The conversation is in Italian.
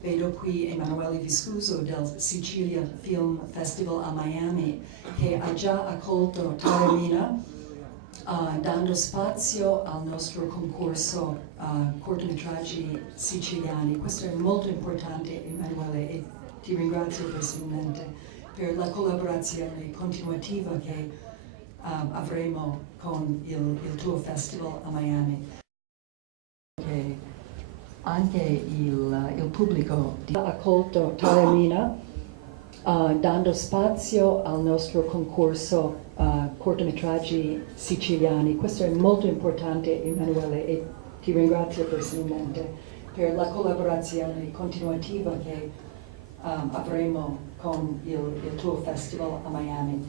Vedo qui Emanuele Viscuso del Sicilia Film Festival a Miami, che ha già accolto Taormina, dando spazio al nostro concorso cortometraggi siciliani. Questo è molto importante, Emanuele, e ti ringrazio personalmente per la collaborazione continuativa che avremo con il tuo festival a Miami. Anche il pubblico ha accolto Taormina, dando spazio al nostro concorso cortometraggi siciliani. Questo è molto importante, Emanuele, e ti ringrazio personalmente per la collaborazione continuativa che avremo con il tuo festival a Miami.